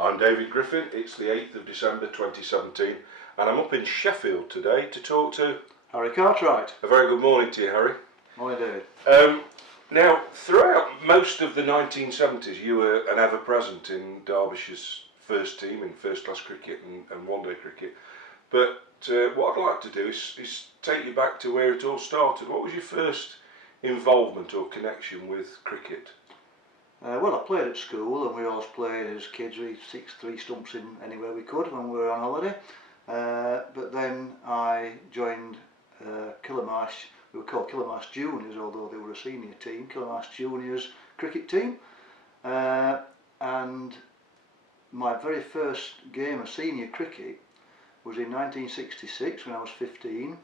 I'm David Griffin. It's the 8th of December 2017 and I'm up in Sheffield today to talk to Harry Cartwright. A very good morning to you, Harry. Morning, David. Now, throughout most of the 1970s you were an ever-present in Derbyshire's first team in first-class cricket and one-day cricket, but what I'd like to do is take you back to where it all started. What was your first involvement or connection with cricket? Well, I played at school, and we always played as kids. We 6-3 stumps in anywhere we could when we were on holiday. But then I joined Killermarsh. We were called Killermarsh Juniors, although they were a senior team. Killermarsh Juniors cricket team. And my very first game of senior cricket was in 1966 when I was 15. And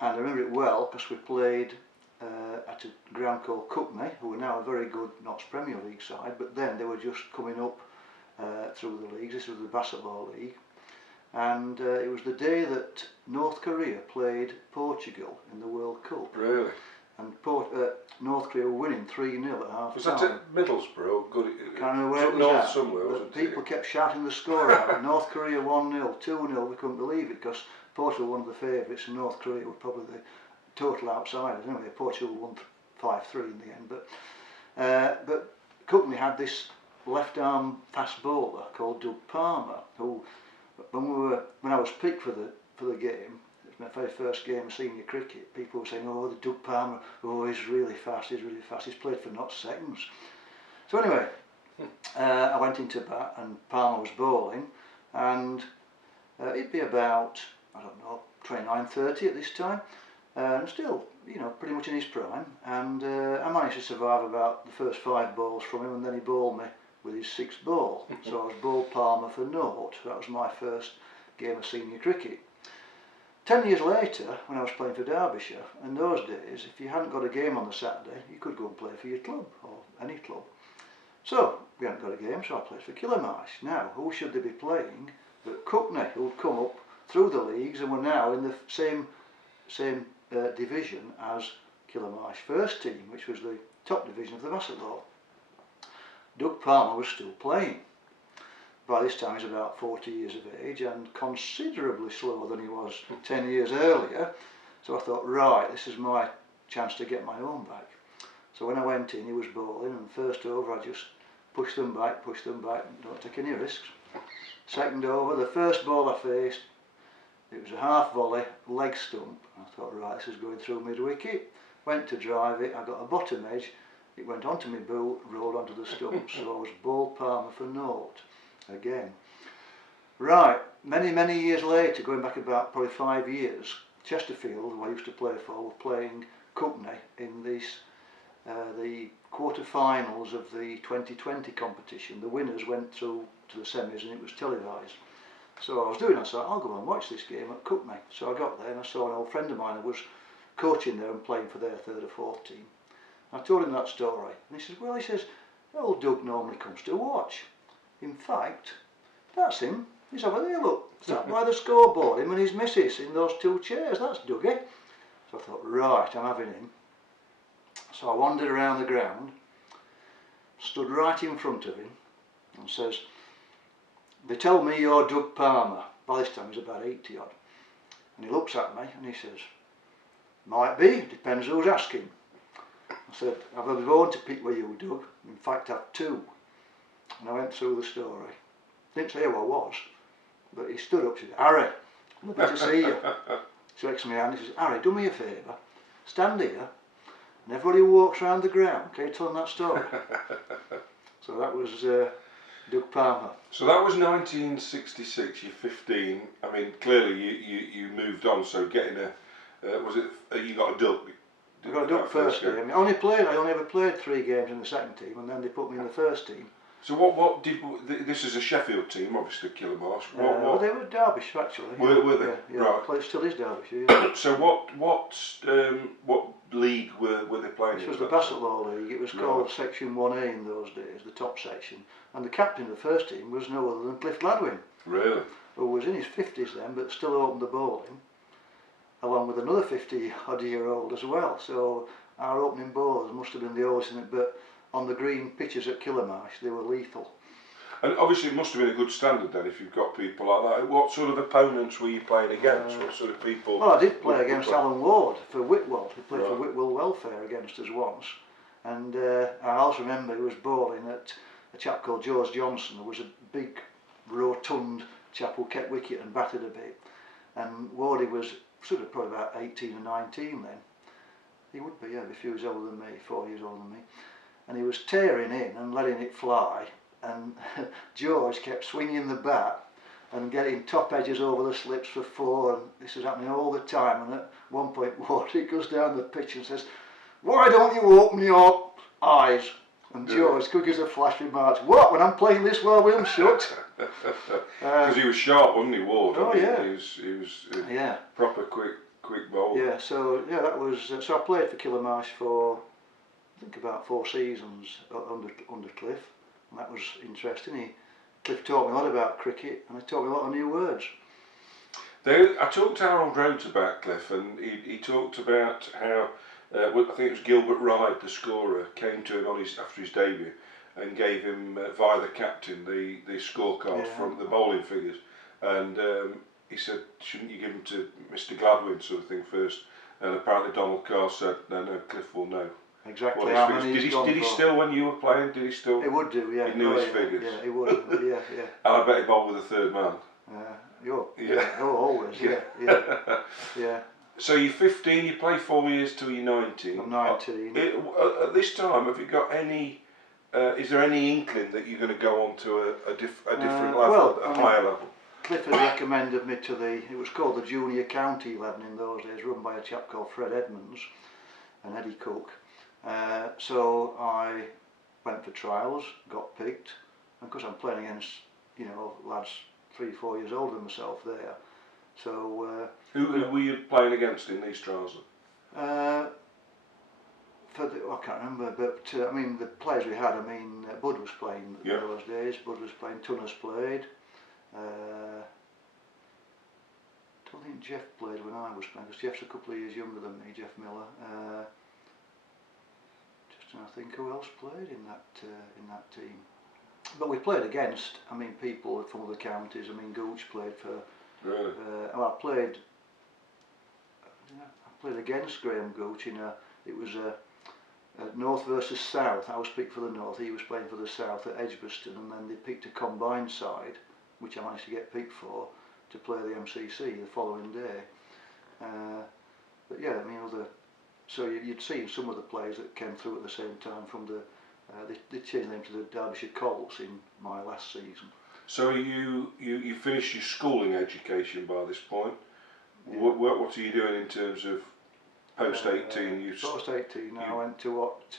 I remember it well because we played at a ground called Cookney, who are now a very good Notts Premier League side, but then they were just coming up through the leagues. This was the Basketball League, and it was the day that North Korea played Portugal in the World Cup. Really? And North Korea were winning 3-0 at half time. Was that at Middlesbrough? Good. Can't remember where it was north at, somewhere, but wasn't people it? kept shouting the score out. North Korea 1-0, 2-0. We couldn't believe it because Portugal were one of the favourites, and North Korea were probably the total outsiders. Anyway, Portugal won 5-3 in the end, but Cookney had this left-arm fast bowler called Doug Palmer, who, when I was picked for the game, it was my very first game of senior cricket. People were saying, "Oh, the Doug Palmer, oh, he's really fast. He's really fast. He's played for Notts seconds." So anyway, I went into bat, and Palmer was bowling, and it'd be about, I don't know, 29-30 at this time. Still, you know, pretty much in his prime, and I managed to survive about the first 5 balls from him, and then he bowled me with his 6th ball. So I was bowled Palmer for naught. That was my first game of senior cricket. 10 years later, when I was playing for Derbyshire, in those days, if you hadn't got a game on the Saturday, you could go and play for your club, or any club. So, we hadn't got a game, so I played for Killermarsh. Now, who should they be playing but Cookney, who'd come up through the leagues and were now in the same division as Killermarsh first team, which was the top division of the basketball. Doug Palmer was still playing. By this time he's about 40 years of age and considerably slower than he was 10 years earlier. So I thought, right, this is my chance to get my own back. So when I went in, he was bowling, and first over I just pushed them back, don't take any risks. Second over, the first ball I faced, it was a half volley, leg stump. I thought, right, this is going through mid-wicket. Went to drive it, I got a bottom edge, it went onto my boot, rolled onto the stump, so I was bowled Palmer for naught again. Right, many years later, going back about probably 5 years, Chesterfield, who I used to play for, were playing Cookney in this, the quarter-finals of the 2020 competition. The winners went through to the semis and it was televised. So I thought, I'll go and watch this game at Cookney. So I got there and I saw an old friend of mine who was coaching there and playing for their 3rd or 4th team. I told him that story, and he says, well, old Doug normally comes to watch. In fact, that's him. He's over there, look, sat by the scoreboard, him and his missus in those 2 chairs. That's Dougie. So I thought, right, I'm having him. So I wandered around the ground, stood right in front of him, and says, "They tell me you're Doug Palmer." By this time he's about 80 odd. And he looks at me and he says, "Might be, depends who's asking." I said, "I've a bone to pick with you, Doug. In fact, I've 2. And I went through the story. Didn't say who I was, but he stood up and said, "Harry, lovely to see you." Shakes my hand, he says, "Harry, do me a favour, stand here, and everybody who walks around the ground, can you tell them that story?" So that was Doug Palmer. So that was 1966. You're 15. I mean, clearly you moved on. So getting you got a duck? I got a duck first game. I only ever played 3 games in the second team, and then they put me in the first team. So this is a Sheffield team, obviously Killermarsh. Well, they were Derbyshire actually. Were they? Yeah, right. It still is Derbyshire. Yeah. So what league were they playing? This was the Basketball League. It was called Section 1A in those days, the top section. And the captain of the first team was no other than Cliff Gladwin. Really? Who was in his 50s then, but still opened the bowling, along with another 50-odd-year-old as well. So our opening bowlers must have been the oldest in it, but on the green pitches at Killermarsh, they were lethal. And obviously it must have been a good standard then if you've got people like that. What sort of opponents were you playing against? What sort of people? Well, I did play against Alan Ward for Whitwell. He played for Whitwell Welfare against us once. And I also remember he was bowling at a chap called George Johnson, who was a big, rotund chap who kept wicket and batted a bit. And Wardy was sort of probably about 18 or 19 then. He would be, yeah, a few years older than me, 4 years older than me. And he was tearing in and letting it fly. And George kept swinging the bat and getting top edges over the slips for 4, and this was happening all the time. And at one point Wardy goes down the pitch and says, "Why don't you open your eyes?" And George, quick as a flash, remarks, "What, when I'm playing this well with them shut?" Because he was sharp, wasn't he, Ward? Oh, yeah. He was proper quick bowler. Yeah, so yeah, that was, so I played for Kilmarsh for, I think, about 4 seasons under Cliff, and that was interesting. Cliff taught me a lot about cricket, and he taught me a lot of new words. I talked to Harold Rhodes about Cliff, and he talked about how I think it was Gilbert Ryde, the scorer, came to him after his debut and gave him via the captain the scorecard from the bowling figures, and he said, "Shouldn't you give them to Mr. Gladwin, sort of thing, first?" And apparently Donald Carr said, "No, Cliff will know." Exactly how many did he still, when you were playing, did he still? He would do, yeah. He knew his figures. Yeah, he would, yeah. And I bet he bowled with a third man. Always, yeah. So you're 15, you play 4 years till you're 19. I'm 19. At this time, have you got any, is there any inkling that you're going to go on to a different level, a higher level? Cliff had recommended me to it was called the Junior County 11 in those days, run by a chap called Fred Edmonds and Eddie Cook. So I went for trials, got picked, and of course I'm playing against, lads 3-4 years older than myself there. So who were you playing against in these trials? I can't remember, but I mean the players we had. I mean Bud was playing in those days. Bud was playing. Tunners played. I don't think Jeff played when I was playing, because Jeff's a couple of years younger than me, Jeff Miller. Just trying to think who else played in that team. But we played against, I mean, people from other counties. I mean, Gooch played for. Really? I played against Graham Gooch in it was North versus South. I was picked for the North, he was playing for the South at Edgbaston, and then they picked a combined side, which I managed to get picked for, to play the MCC the following day. But yeah, I mean, so you'd seen some of the players that came through at the same time from the, they changed them to the Derbyshire Colts in my last season. So you finished your schooling education by this point. Yeah. What are you doing in terms of post-18? Post-18, I went to what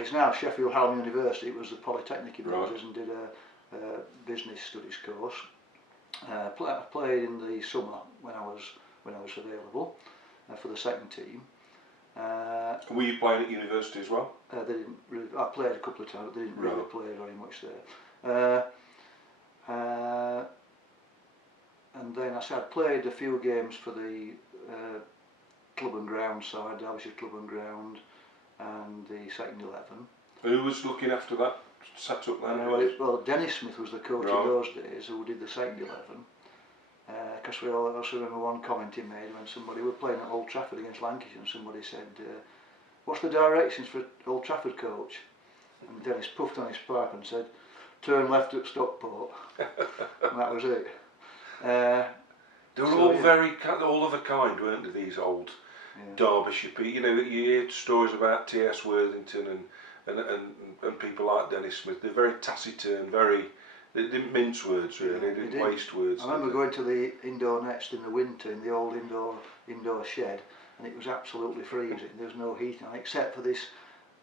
is now Sheffield Hallam University. It was the Polytechnic in those days, and did a business studies course. I played in the summer when I was available for the second team. Were you playing at university as well? They didn't really, I played a couple of times, but they didn't really play very much there. And then I played a few games for the club and ground side, Derbyshire Club and Ground, and the second 11. Who was looking after that set up then? Well, Dennis Smith was the coach in those days, who did the second 11. Because we also remember one comment he made when we were playing at Old Trafford against Lancashire, and somebody said, "What's the directions for Old Trafford, coach?" And Dennis puffed on his pipe and said, "Turn left at Stockport." And that was it. They were all of a kind, weren't they, these old Derbyshire people? You hear stories about T.S. Worthington and people like Dennis Smith. They're very taciturn, they didn't mince words really, they didn't waste words. I remember going to the indoor nest in the winter in the old indoor shed, and it was absolutely freezing. There was no heating on except for this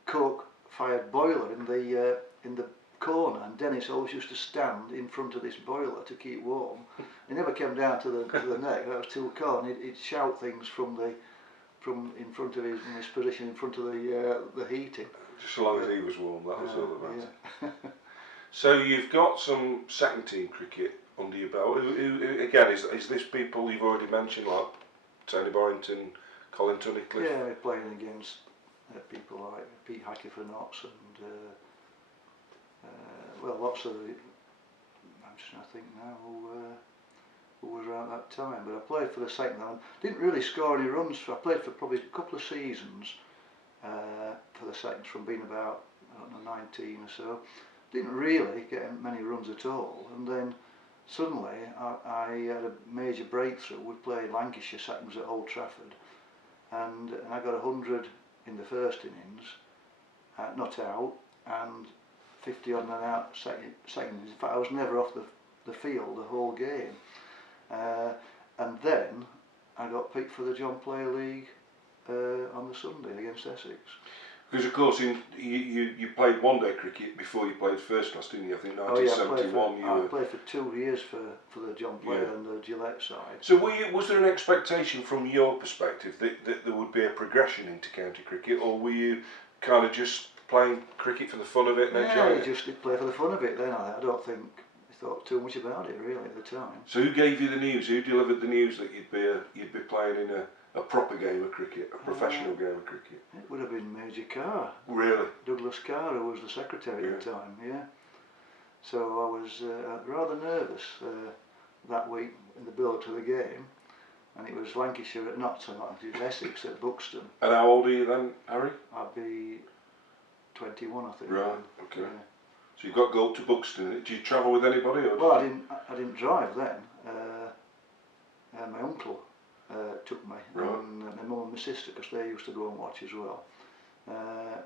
coke-fired boiler in the corner, and Dennis always used to stand in front of this boiler to keep warm. He never came down to the neck, that was too cold. He'd shout things from in front of his position in front of the heating. Just as long as he was warm, that was all that mattered. Yeah. So you've got some second team cricket under your belt. Who again, is this people you've already mentioned, like Tony Borrington, Colin Tunnicliffe? Yeah, we're playing against people like Pete Hackey for Notts and lots of I think now, who was around that time. But I played for the second one. Didn't really score any runs. I played for probably a couple of seasons for the seconds, from being about, I don't know, 19 or so. Didn't really get many runs at all. And then suddenly I had a major breakthrough. We played Lancashire seconds at Old Trafford, and I got 100 in the first innings, not out, and 50 odd and out seconds. In fact, I was never off the field the whole game. And then I got picked for the John Player League on the Sunday against Essex. Because of course you played one-day cricket before you played first class, didn't you? I think 1971 I played for 2 years for the John Player and the Gillette side. So was there an expectation from your perspective that there would be a progression into county cricket, or were you kind of just playing cricket for the fun of it and enjoying it? I just did play for the fun of it then. I don't think I thought too much about it really at the time. So who gave you the news? Who delivered the news that you'd be playing in a proper game of cricket, a professional game of cricket? It would have been Major Carr. Really? Douglas Carr, who was the secretary at the time, yeah. So I was rather nervous that week in the build-up to the game, and it was Lancashire at Nottingham, it was Essex at Buxton. And how old are you then, Harry? I'd be 21, I think. Right, okay. Yeah. So you got to go up to Buxton. Did you travel with anybody? Or well, I didn't drive then. My uncle took me, and my mum and my sister, because they used to go and watch as well.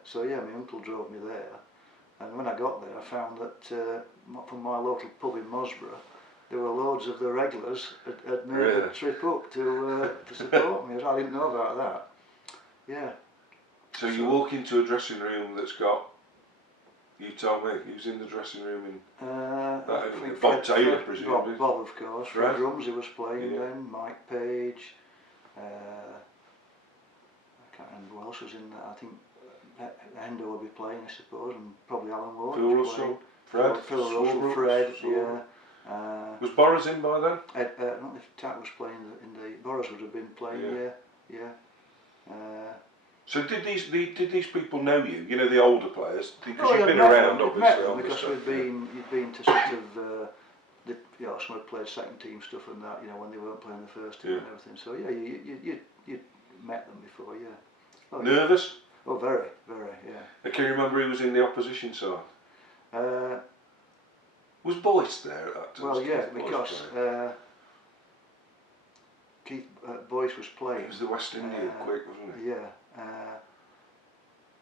So yeah, my uncle drove me there, and when I got there I found that from my local pub in Mosborough there were loads of the regulars had made a trip up to support me. I didn't know about that. Yeah. So you walk into a dressing room that's got, you told me, who's in the dressing room in I think Bob Taylor, presumably. Bob, of course. Fred Rumsey was playing then, Mike Page, I can't remember who else was in that. I think Endo would be playing, I suppose, and probably Alan Ward. Phil Russell, Fred, Phil Russell, Fred, yeah. Was Boris in by then? I don't know if Tat was playing in the Boris would have been playing, yeah. So did these people know you? You know, the older players, because you've been met around, them, obviously. Because you'd been to sort of some had played second team stuff and that, when they weren't playing the first team and everything. So yeah, you met them before, yeah. Oh, nervous? Oh, very, very, yeah. Can you remember who was in the opposition side? Was Boyce there at that time? Well, yeah, because Keith Boyce was playing. He was the West Indian quick, wasn't he? Yeah.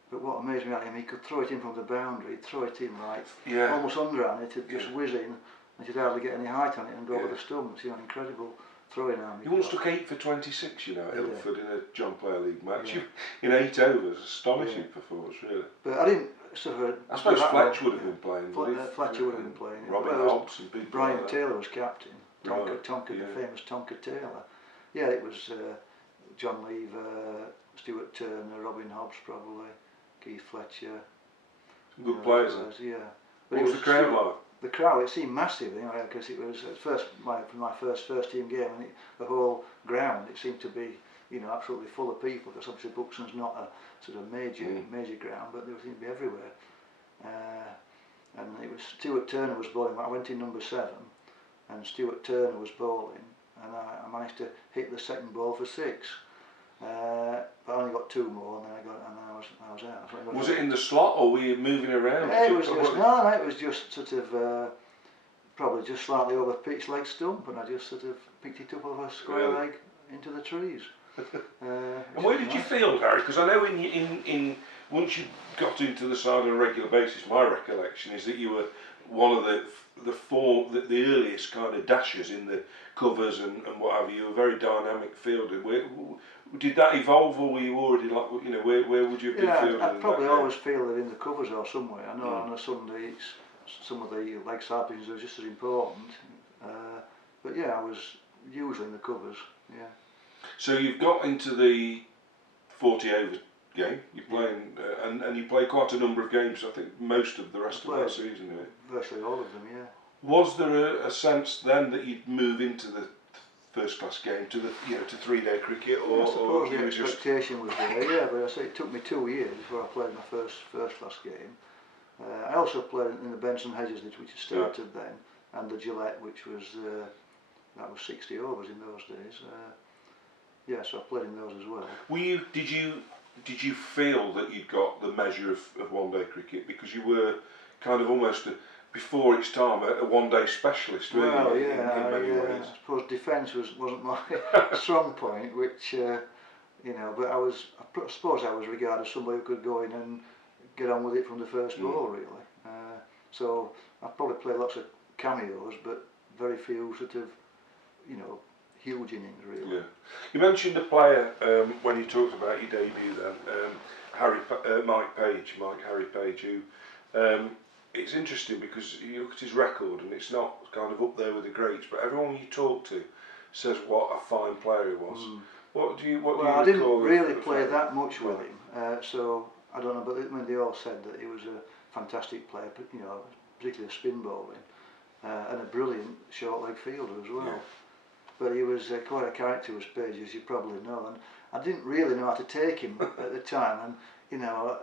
But what amazed me about him, he could throw it in from the boundary, he'd throw it in almost underhand, it'd just whiz in, and you'd hardly get any height on it and go over the stumps. Incredible throwing arm. He once took 8 for 26, at Ilford in a John Player League match. In 8 overs, astonishing performance, really. But I didn't I suppose Fletch would have been playing. Fletcher would have been playing. Robin Hobbs and people. Brian Taylor was captain. Tonka, the famous Tonka Taylor. Yeah, it was John Lever, Stuart Turner, Robin Hobbs probably, Keith Fletcher. Some good players. Yeah. What was the crowd like? The crowd, it seemed massive, because it was at first my first team game, and the whole ground, it seemed to be, absolutely full of people, because obviously Buxton's not a sort of major ground, but they seemed to be everywhere. And it was Stuart Turner was bowling. I went in number 7, and Stuart Turner was bowling, and I managed to hit the second ball for 6. But I only got 2 more, and then I was out. Was it in the slot, or were you moving around? Yeah, it was just sort of probably just slightly over pitch leg stump, and I just sort of picked it up over a square leg into the trees. And where did you feel, Harry? Because I know in once you got into the side on a regular basis, my recollection is that you were one of the earliest kind of dashers in the covers and what have you. You were a very dynamic fielder. Did that evolve, or were you already where would you have been fielding? I'd probably always fielded in the covers or somewhere. I know on a Sunday some of the leg side positions are just as important. But yeah, I was usually in the covers. Yeah. So you've got into the 40 over game. You're playing, and you play quite a number of games. I think most of the rest of that season. Virtually all of them, yeah. Was there a sense then that you'd move into the first class game to the to 3-day cricket, or I suppose the you expectation was there, yeah. But I say it took me 2 years before I played my first class game. I also played in the Benson Hedges, which had started then, and the Gillette, which was that was 60 overs in those days. Yeah, so I played in those as well. Did you feel that you'd got the measure of one-day cricket, because you were kind of almost before its time a one-day specialist, weren't Well, you? yeah, in many ways. I suppose defence wasn't my strong point, which you know, but I suppose I was regarded as somebody who could go in and get on with it from the first ball, really. So I probably played lots of cameos, but very few sort of, you know, huge innings, really. Yeah. You mentioned a player when you talked about your debut then, Mike Harry Page, who it's interesting because you look at his record and it's not kind of up there with the greats, but everyone you talk to says what a fine player he was. What do you I didn't recall really of play Harry? that much with him, so I don't know, but I mean, they all said that he was a fantastic player, but, you know, particularly a spin bowling, and a brilliant short leg fielder as well. Yeah. But he was quite a character, was Page, as you probably know, and I didn't really know how to take him at the time. And you know,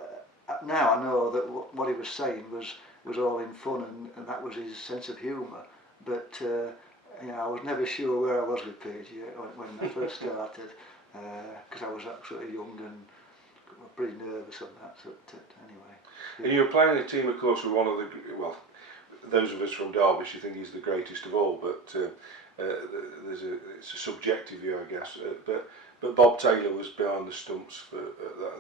now I know that what he was saying was all in fun, and that was his sense of humour. But you know, I was never sure where I was with Page when I first started, because I was absolutely young and pretty nervous on that. So anyway. Yeah. And you were playing a team, of course, with one of the, well, those of us from Derbyshire think he's the greatest of all, but it's a subjective view, I guess. But Bob Taylor was behind the stumps for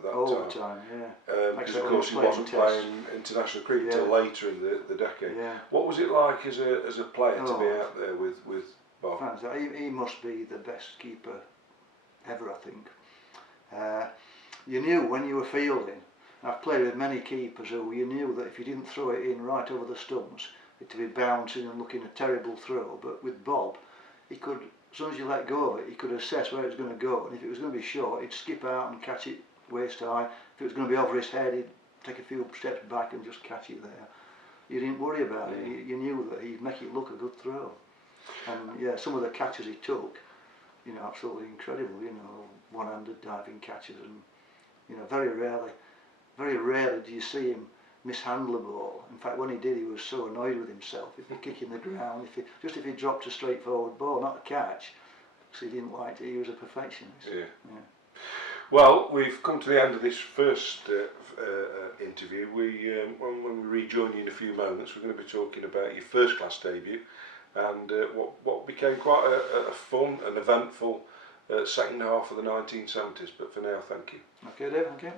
that all time. the time, yeah. Because of course he wasn't playing international cricket till later in the decade. Yeah. What was it like as a player to be out there with Bob? He must be the best keeper ever, I think. You knew when you were fielding. I've played with many keepers who you knew that if you didn't throw it in right over the stumps, it'd be bouncing and looking a terrible throw. But with Bob, he could, as soon as you let go of it, he could assess where it was going to go, and if it was going to be short, he'd skip out and catch it waist high. If it was going to be over his head, he'd take a few steps back and just catch it there. You didn't worry about it. You knew that he'd make it look a good throw. And yeah, some of the catches he took, you know, absolutely incredible. You know, one-handed diving catches, and you know, very rarely do you see him mishandle a ball. In fact, when he did, he was so annoyed with himself. He'd be kicking the ground. If he dropped a straightforward ball, not a catch, because he didn't like it. He was a perfectionist. Yeah. Well, we've come to the end of this first interview. When we rejoin you in a few moments, we're going to be talking about your first class debut and what became quite a fun and eventful second half of the 1970s. But for now, thank you. Okay, Dave. Okay.